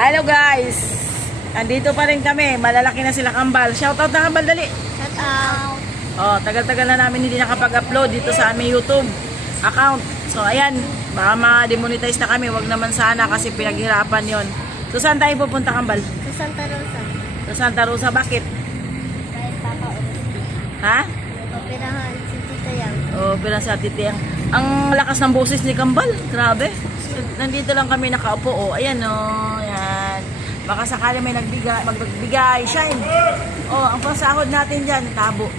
Hello guys! Andito pa rin kami. Malalaki na sila kambal. Shoutout na kambal, dali! Shoutout! Oh, tagal-tagal na namin hindi nakapag-upload dito sa aming YouTube account. So ayan, baka ma-demonetize na kami. Wag naman sana kasi pinaghirapan yon. So saan tayo pupunta kambal? Sa Santa Rosa. Sa Santa Rosa, bakit? Dahil Papa Ha? Operahan si Tita Yang. Oh, pero sa titiyang. Ang lakas ng boses ni kambal. Grabe. Nandito lang kami nakaupo. Oh, ayan oh. Ayan. Baka sakali may magbigay. Shine. Oh, ang pasahod natin dyan, tabo.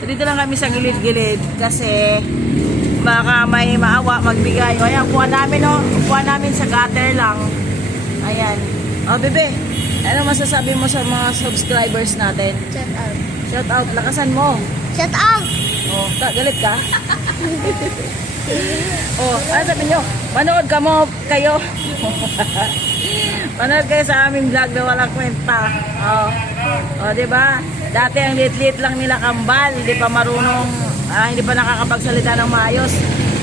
So, dito lang kami sa gilid-gilid kasi baka may maawa magbigay. O, ayan, kuha namin oh. Kuha namin sa gutter lang. Ayan. Oh, bebe. Ano masasabi mo sa mga subscribers natin? Shout out. Shout out. Lakasan mo. Shout out! Oh, galit ka? Oh, ano sabi nyo? Manood ka mo kayo. Manood kayo sa aming vlog na walang kwenta. Oh, oh, di ba? Dati ang lit-lit lang nila kambal, hindi pa marunong, hindi pa nakakapagsalita ng maayos.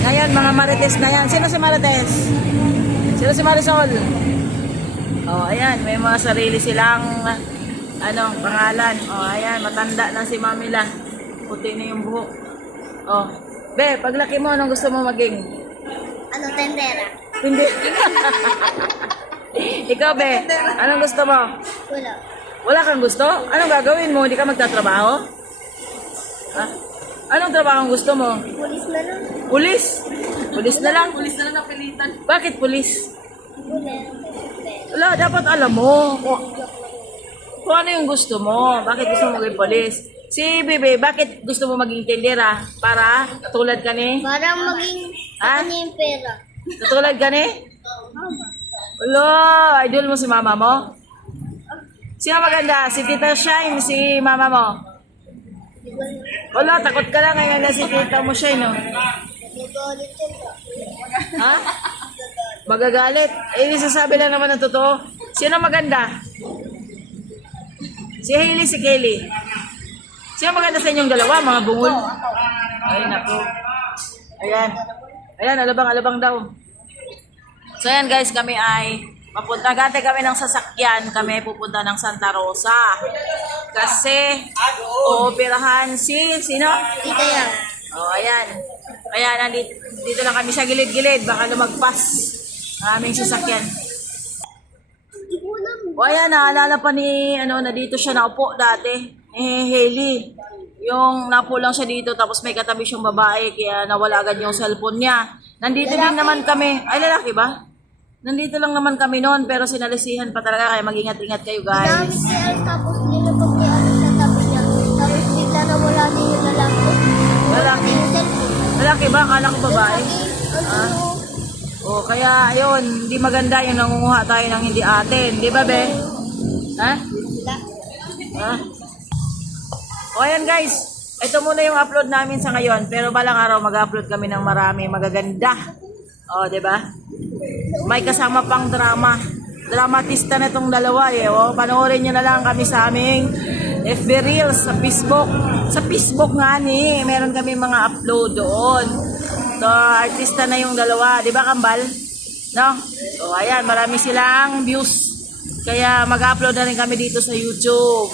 Ngayon, mga marites na yan. Sino si Marites? Sino si Marisol? Oh, ayan, may mga sarili silang pangalan. Oh, ayan, matanda na si Mamila. Puti na yung buhok. Oh, be, paglaki mo, anong gusto mo maging? Ano, tendera? Hindi. Ikaw, be, anong gusto mo? Wala. Wala kang gusto? Anong gagawin mo? Hindi ka magtatrabaho? Ha? Anong trabaho ang gusto mo? Pulis na lang. Pulis? Pulis na lang? Pulis na lang napilitan. Bakit pulis? Pulis. Wala, dapat alam mo. Kung ano yung gusto mo. Bakit gusto mo maging pulis? Si Bebe, bakit gusto mo maging tendera? Para tulad ka ni? Para maging Ha? ano yung pera. Tutulad ka ni? Wala, idol mo si mama mo? Sino maganda? Si Tita Shine, si mama mo? Wala, takot ka lang ngayon na si Tita mo Shine, no? Nagalit yun ba? Ha? Magagalit? Eh, sasabi lang naman ng totoo. Sino maganda? Si Hailey, si Kelly. Sino maganda sa inyong dalawa, mga bungol? Ay, naku. Ayan. Ayan, alabang-alabang daw. So, ayan guys, kami ay papunta. Gante kami ng sasakyan. Kami ay pupunta ng Santa Rosa. Kasi, ooperahan sino? Tita Yang. Oh, ayan. Kaya dito lang kami sa gilid-gilid. Baka lumagpas ang aming sasakyan. O ayan, naalala pa ni, na dito siya naupo dati. Hailey. Yung napo lang siya dito, tapos may katabi siyang babae, kaya nawala agad yung cellphone niya. Nandito din naman kami. Ay, lalaki ba? Nandito lang naman kami noon, pero sinalisihan pa talaga, kaya mag-ingat-ingat kayo Dami guys. si Al, tapos nilabag ni Al sa tabi niya. Tapos bigla na wala din yung lalaki. Lalaki? Yung cellphone. Lalaki ba? Akala ko babae. Ano? O, kaya, ayun, hindi maganda yung nangunguha tayo ng hindi atin. Di ba, be? Ha? Wala. Ha? O, ayan guys. Ito muna yung upload namin sa ngayon. Pero balang araw mag-upload kami ng marami magaganda. O, di ba? May kasama pang drama. Dramatista na itong dalawa eh. O, panoorin nyo na lang kami sa aming FB Reels sa Facebook. Sa Facebook nga ni, meron kami mga upload doon. So, artista na yung dalawa. Di ba, Kambal? No? So, ayan, marami silang views. Kaya mag-upload na rin kami dito sa YouTube.